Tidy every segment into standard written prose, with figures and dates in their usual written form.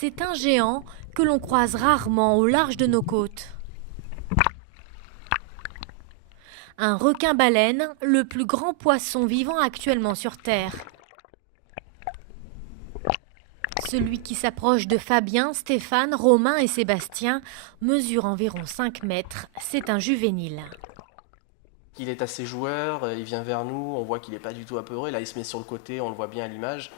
C'est un géant que l'on croise rarement au large de nos côtes. Un requin-baleine, le plus grand poisson vivant actuellement sur Terre. Celui qui s'approche de Fabien, Stéphane, Romain et Sébastien mesure environ 5 mètres. C'est un juvénile. Il est assez joueur, il vient vers nous, on voit qu'il n'est pas du tout apeuré. Là, il se met sur le côté, on le voit bien à l'image,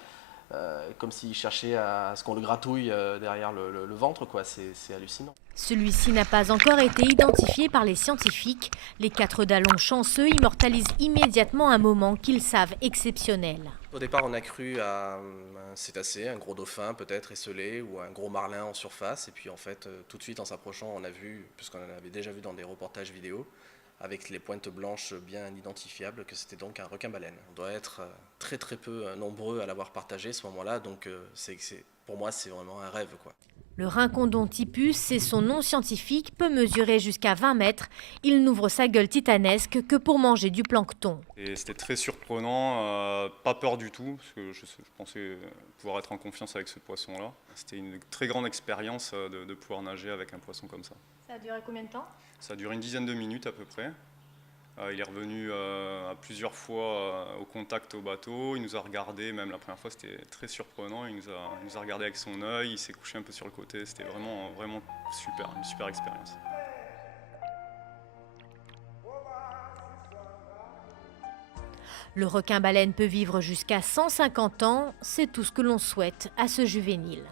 comme s'il cherchait à ce qu'on le gratouille derrière le ventre, quoi. C'est hallucinant. Celui-ci n'a pas encore été identifié par les scientifiques. Les 4 dallons chanceux immortalisent immédiatement un moment qu'ils savent exceptionnel. Au départ, on a cru à un cétacé, un gros dauphin peut-être esselé, ou un gros marlin en surface. Et puis en fait, tout de suite en s'approchant, on a vu, puisqu'on en avait déjà vu dans des reportages vidéo, avec les pointes blanches bien identifiables, que c'était donc un requin-baleine. On doit être très très peu nombreux à l'avoir partagé ce moment-là, donc pour moi c'est vraiment un rêve, quoi. Le Rincondon typus, c'est son nom scientifique, peut mesurer jusqu'à 20 mètres. Il n'ouvre sa gueule titanesque que pour manger du plancton. Et c'était très surprenant, pas peur du tout, parce que je pensais pouvoir être en confiance avec ce poisson-là. C'était une très grande expérience de pouvoir nager avec un poisson comme ça. Ça a duré combien de temps? Ça a duré une dizaine de minutes à peu près. Il est revenu à plusieurs fois au contact au bateau, il nous a regardé, même la première fois c'était très surprenant, il nous a regardé avec son œil, il s'est couché un peu sur le côté, c'était vraiment super, une super expérience. Le requin-baleine peut vivre jusqu'à 150 ans, c'est tout ce que l'on souhaite à ce juvénile.